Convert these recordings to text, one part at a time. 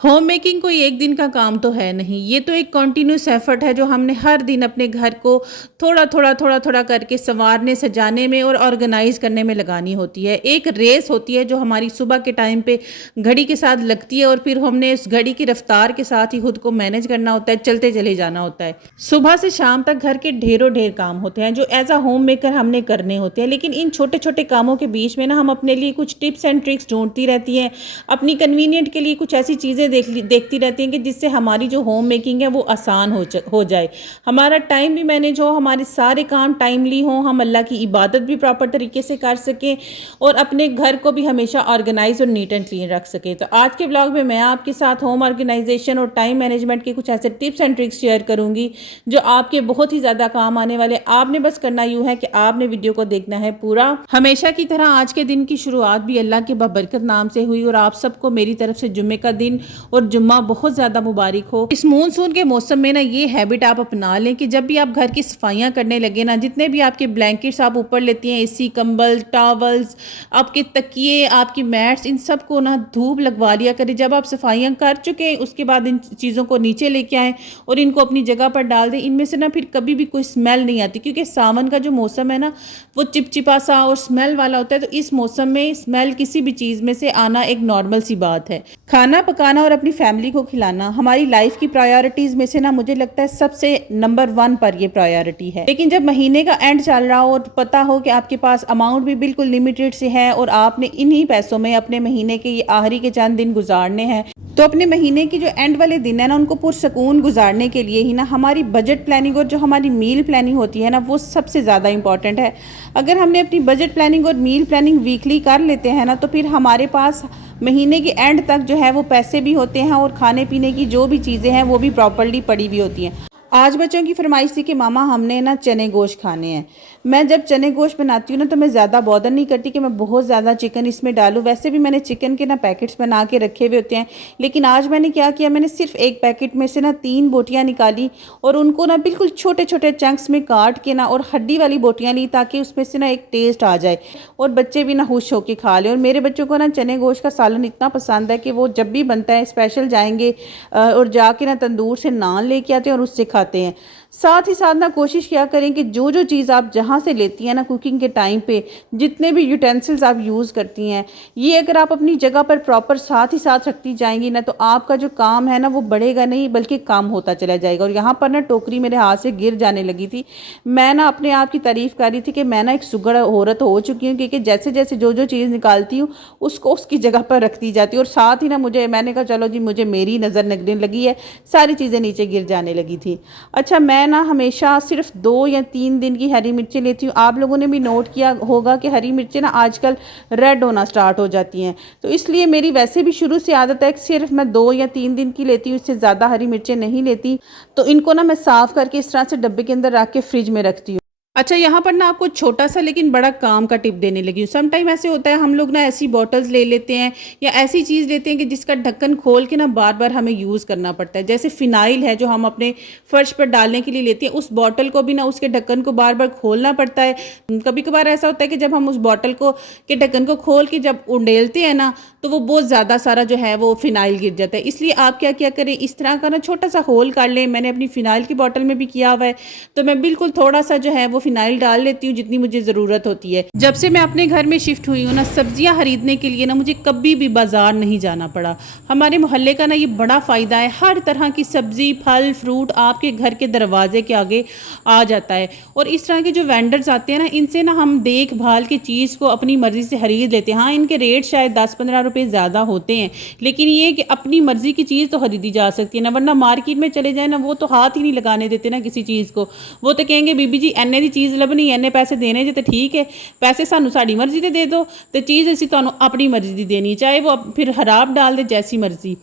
Home making कोई एक दिन का काम तो है नहीं, ये तो एक कंटिन्यूस एफर्ट है जो हमने हर दिन अपने घर को थोड़ा थोड़ा करके संवारने सजाने में और ऑर्गेनाइज करने में लगानी होती है। एक रेस होती है जो हमारी सुबह के टाइम पे घड़ी के साथ लगती है और फिर हमने उस घड़ी की रफ्तार के साथ ही खुद को मैनेज करना होता है, चलते चले जाना होता है। सुबह से शाम तक घर के ढेरों ढेर काम होते हैं जो एज अ होम मेकर हमने करने होते हैं, लेकिन इन छोटे छोटे कामों के बीच में ना हम अपने लिए कुछ टिप्स एंड ट्रिक्स ढूंढती रहती हैं, अपनी कन्वीनियंट के लिए कुछ ऐसी चीज़ें देखती रहती हैं कि जिससे हमारी जो होम मेकिंग है वो आसान हो जाए, हमारा टाइम भी मैनेज हो, हमारे सारे काम टाइमली हों, हम अल्लाह की इबादत भी प्रॉपर तरीके से कर सकें और अपने घर को भी हमेशा ऑर्गेनाइज और नीट एंड क्लीन रख सकें। तो आज के ब्लॉग में मैं आपके साथ होम ऑर्गेनाइजेशन और टाइम मैनेजमेंट के कुछ ऐसे टिप्स एंड ट्रिक्स शेयर करूंगी जो आपके बहुत ही ज़्यादा काम आने वाले। आपने बस करना यूँ है कि आपने वीडियो को देखना है पूरा। हमेशा की तरह आज के दिन की शुरुआत भी अल्लाह के बबरकत नाम से हुई और आप सबको मेरी तरफ से जुम्मे का दिन और जुम्मा बहुत ज़्यादा मुबारक हो। इस मानसून के मौसम में ना ये हैबिट आप अपना लें कि जब भी आप घर की सफाइयाँ करने लगे ना, जितने भी आपके ब्लैंकेट्स आप ऊपर लेती हैं, एसी, कंबल, टॉवल्स, आपके तकिए, आपकी मैट्स, इन सब को ना धूप लगवा लिया करें। जब आप सफाइयाँ कर चुके हैं उसके बाद इन चीज़ों को नीचे लेके आएँ और इनको अपनी जगह पर डाल दें। इनमें से ना फिर कभी भी कोई स्मेल नहीं आती, क्योंकि सावन का जो मौसम है ना वो चिपचिपा सा और स्मेल वाला होता है। तो इस मौसम में स्मेल किसी भी चीज़ में से आना एक नॉर्मल सी बात है। खाना पकाना और अपनी फैमिली को खिलाना हमारी लाइफ की प्रायोरिटीज़ में से ना मुझे लगता है सबसे नंबर 1 पर ये प्रायोरिटी है। लेकिन जब महीने का एंड चल रहा हो और पता हो कि आपके पास अमाउंट भी बिल्कुल लिमिटेड से है और आपने इन्हीं पैसों में अपने महीने के ये आखिरी के चंद दिन गुजारने हैं, तो अपने महीने की जो एंड वाले दिन है ना उनको पुरसकून गुजारने के लिए ही ना हमारी बजट प्लानिंग और जो हमारी मील प्लानिंग होती है ना वो सबसे ज़्यादा इंपॉर्टेंट है। अगर हमने अपनी बजट प्लानिंग और मील प्लानिंग वीकली कर लेते हैं ना तो फिर हमारे पास महीने के एंड तक जो है वो पैसे भी होते हैं और खाने पीने की जो भी चीज़ें हैं वो भी प्रॉपर्ली पड़ी भी होती हैं। आज बच्चों की फरमाइश थी कि मामा हमने ना चने गोश्त खाने हैं। मैं जब चने गोश्त बनाती हूँ ना तो मैं ज़्यादा बॉदर नहीं करती कि मैं बहुत ज़्यादा चिकन इसमें डालूँ। वैसे भी मैंने चिकन के ना पैकेट्स बना के रखे हुए होते हैं, लेकिन आज मैंने क्या किया, मैंने सिर्फ एक पैकेट में से ना 3 बोटियाँ निकाली और उनको ना बिल्कुल छोटे छोटे चंक्स में काट के ना और हड्डी वाली बोटियाँ ली ताकि उसमें से ना एक टेस्ट आ जाए और बच्चे भी ना खुश होकर खा लें। और मेरे बच्चों को ना चने गोश्त का सालन इतना पसंद है कि वो जब भी बनता है स्पेशल जाएंगे और जाके ना तंदूर से नान लेके आते हैं और उससे खाते हैं। साथ ही साथ ना कोशिश किया करें कि जो जो चीज़ आप जहाँ से लेती हैं ना कुकिंग के टाइम पे, जितने भी यूटेंसिल्स आप यूज़ करती हैं, ये अगर आप अपनी जगह पर प्रॉपर साथ ही साथ रखती जाएंगी ना तो आपका जो काम है ना वो बढ़ेगा नहीं बल्कि कम होता चला जाएगा। और यहाँ पर ना टोकरी मेरे हाथ से गिर जाने लगी थी। मैं ना अपने आप की तारीफ़ कर रही थी कि मैं ना एक सुगड़ औरत हो चुकी हूँ, क्योंकि जैसे जैसे जो जो चीज़ निकालती हूँ उसको उसकी जगह पर रखती जाती हूँ। और साथ ही ना मैंने कहा चलो जी मुझे मेरी नज़र लगने लगी है, सारी चीज़ें नीचे गिर जाने लगी थी। अच्छा, मैं ना हमेशा सिर्फ 2 या 3 दिन की हरी मिर्चें लेती हूँ। आप लोगों ने भी नोट किया होगा कि हरी मिर्चें ना आजकल रेड होना स्टार्ट हो जाती हैं, तो इसलिए मेरी वैसे भी शुरू से आदत है कि सिर्फ मैं 2 या 3 दिन की लेती हूँ, इससे ज़्यादा हरी मिर्चें नहीं लेती। तो इनको ना मैं साफ़ करके इस तरह से डब्बे के अंदर रख के फ्रिज में रखती हूँ। अच्छा, यहाँ पर ना आपको छोटा सा लेकिन बड़ा काम का टिप देने लगी हूँ। सम टाइम ऐसे होता है हम लोग ना ऐसी बॉटल्स ले लेते हैं या ऐसी चीज़ लेते हैं कि जिसका ढक्कन खोल के ना बार बार हमें यूज़ करना पड़ता है। जैसे फिनाइल है जो हम अपने फर्श पर डालने के लिए लेते हैं, उस बॉटल को भी ना उसके ढक्कन को बार बार खोलना पड़ता है। कभी कभार ऐसा होता है कि जब हम उस बॉटल को के ढक्कन को खोल के जब उंडेलते हैं ना तो वो बहुत ज़्यादा सारा जो है वो फिनाइल गिर जाता है। इसलिए आप क्या क्या करें, इस तरह का ना छोटा सा होल कर लें। मैंने अपनी फिनाइल की बॉटल में भी किया हुआ है, तो मैं बिल्कुल थोड़ा सा जो है वो फिनाइल डाल लेती हूँ जितनी मुझे ज़रूरत होती है। जब से मैं अपने घर में शिफ्ट हुई हूँ ना, सब्जियाँ खरीदने के लिए ना मुझे कभी भी बाजार नहीं जाना पड़ा। हमारे मोहल्ले का ना ये बड़ा फ़ायदा है, हर तरह की सब्ज़ी, फल, फ्रूट आपके घर के दरवाजे के आगे आ जाता है। और इस तरह के जो वेंडर्स आते हैं ना, इनसे ना हम देखभाल की चीज़ को अपनी मर्ज़ी से खरीद लेते हैं। हाँ, इनके रेट शायद 10-15 रुपये ज़्यादा होते हैं, लेकिन ये कि अपनी मर्ज़ी की चीज़ तो खरीदी जा सकती है ना। वरना मार्केट में चले जाए ना, वो तो हाथ ही नहीं लगाने देते ना किसी चीज़ को। वो तो कहेंगे बीबी जी एने दी चीज़ लभनी, एने पैसे देने जे, तो ठीक है पैसे सानू साड़ी मर्जी दे दो, तो चीज़ असी तुहानू अपनी मर्जी दी देनी, चाहे वो फिर खराब डाल दे जैसी मर्जी।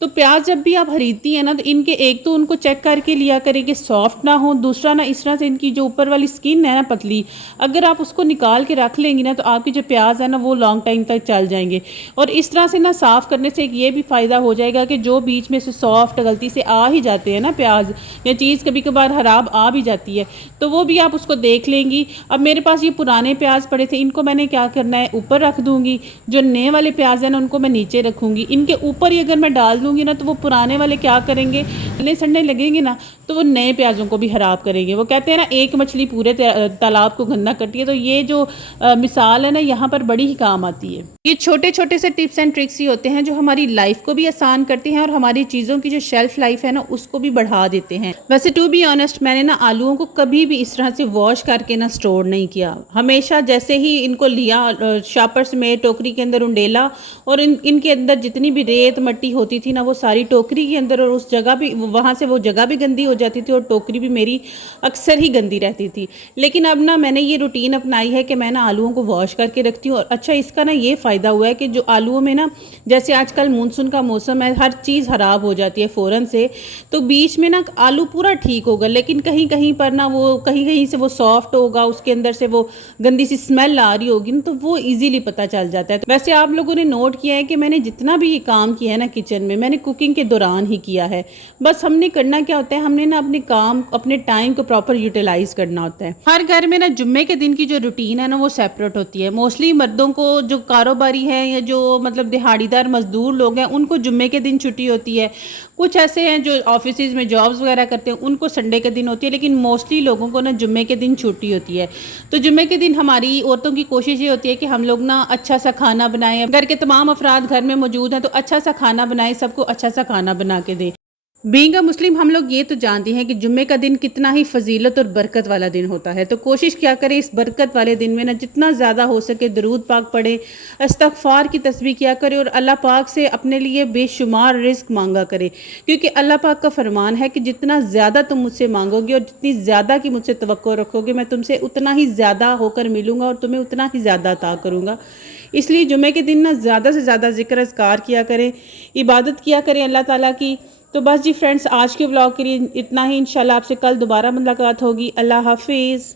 तो प्याज जब भी आप खरीदती हैं ना तो इनके एक तो उनको चेक करके लिया करें कि सॉफ्ट ना हो, दूसरा ना इस तरह से इनकी जो ऊपर वाली स्किन है ना पतली, अगर आप उसको निकाल के रख लेंगी ना तो आपकी जो प्याज है ना वो लॉन्ग टाइम तक चल जाएंगे। और इस तरह से ना साफ़ करने से एक ये भी फ़ायदा हो जाएगा कि जो बीच में से सॉफ्ट गलती से आ ही जाते हैं ना प्याज या चीज़ कभी कभार खराब आ भी जाती है, तो वो भी आप उसको उसको देख लेंगी। अब मेरे पास ये पुराने प्याज पड़े थे, इनको मैंने क्या करना है ऊपर रख दूँगी, जो नए वाले प्याज हैं ना उनको मैं नीचे रखूँगी। इनके ऊपर ही अगर मैं डाल दूँगी ना तो वो पुराने वाले क्या करेंगे, सड़ने सड़ने लगेंगे ना, तो वो नए प्याज़ों को भी ख़राब करेंगे। वो कहते हैं ना एक मछली पूरे तालाब को गंदा करती है, तो ये जो मिसाल है ना यहाँ पर बड़ी ही काम आती है। ये छोटे छोटे से टिप्स एंड ट्रिक्स ही होते हैं जो हमारी लाइफ को भी आसान करते हैं और हमारी चीज़ों की जो शेल्फ लाइफ है ना उसको भी बढ़ा देते हैं। वैसे टू बी ऑनेस्ट मैंने ना आलूओं को कभी भी इस तरह से वॉश करके ना स्टोर नहीं किया। हमेशा जैसे ही इनको लिया शॉपर्स में टोकरी के अंदर उंडेला और इनके अंदर जितनी भी रेत मट्टी होती थी ना वो सारी टोकरी के अंदर, और उस जगह भी वहाँ से वो जगह भी गंदी हो जाती थी और टोकरी भी मेरी अक्सर ही गंदी रहती थी। लेकिन अब ना मैंने ये रूटीन अपनाई है कि मैं ना आलूओं को वॉश करके रखती हूँ। और अच्छा इसका ना ये फ़ायदा हुआ है कि जो आलूओं में ना जैसे आजकल मानसून का मौसम है, हर चीज़ ख़राब हो जाती है फ़ौरन से, तो बीच में ना आलू पूरा ठीक होगा लेकिन कहीं कहीं पर ना वो कहीं कहीं से वो सॉफ्ट होगा, उसके अंदर से वो गंदी सी स्मेल आ रही होगी ना, तो वो ईजीली पता चल जाता है। तो वैसे आप लोगों ने नोट किया है कि मैंने जितना भी ये काम किया है ना किचन में, मैंने कुकिंग के दौरान ही किया है। बस हमने करना क्या होता है, हमने ना अपने काम अपने टाइम को प्रॉपर यूटिलाइज करना होता है। हर घर में ना जुम्मे के दिन की जो रूटीन है ना वो सेपरेट होती है। मोस्टली मर्दों को जो कारोबारी है या जो मतलब दिहाड़ीदार मजदूर लोग हैं उनको जुम्मे के दिन छुट्टी होती है। कुछ ऐसे हैं जो ऑफिस में जॉब्स वगैरह करते हैं उनको संडे के दिन होती है, लेकिन मोस्टली लोगों को ना जुम्मे के दिन छुट्टी होती है। तो जुम्मे के दिन हमारी औरतों की कोशिश ये होती है कि हम लोग ना अच्छा सा खाना बनाएं, घर के तमाम अफराद घर में मौजूद हैं तो अच्छा सा खाना बनाएं, सबको अच्छा सा खाना बना के दें। बीइंग अ मुस्लिम हम लोग ये तो जानते हैं कि जुम्मे का दिन कितना ही फजीलत और बरकत वाला दिन होता है। तो कोशिश क्या करें इस बरकत वाले दिन में ना जितना ज़्यादा हो सके दरूद पाक पढ़ें, इस्तगफार की तस्बीह किया करें और अल्लाह पाक से अपने लिए बेशुमार रिस्क मांगा करें, क्योंकि अल्लाह पाक का फरमान है कि जितना ज़्यादा तुम मुझसे मांगोगे और जितनी ज़्यादा की मुझसे तवक्को रखोगे मैं तुमसे उतना ही ज़्यादा होकर मिलूँगा और तुम्हें उतना ही ज़्यादा अता करूँगा। इसलिए जुम्मे के दिन ना ज़्यादा से ज़्यादा ज़िक्र अज़कार किया करें, इबादत किया करें अल्लाह ताला की। तो बस जी फ्रेंड्स आज के व्लॉग के लिए इतना ही। इंशाल्लाह आपसे कल दोबारा मुलाकात होगी। अल्लाह हाफिज़।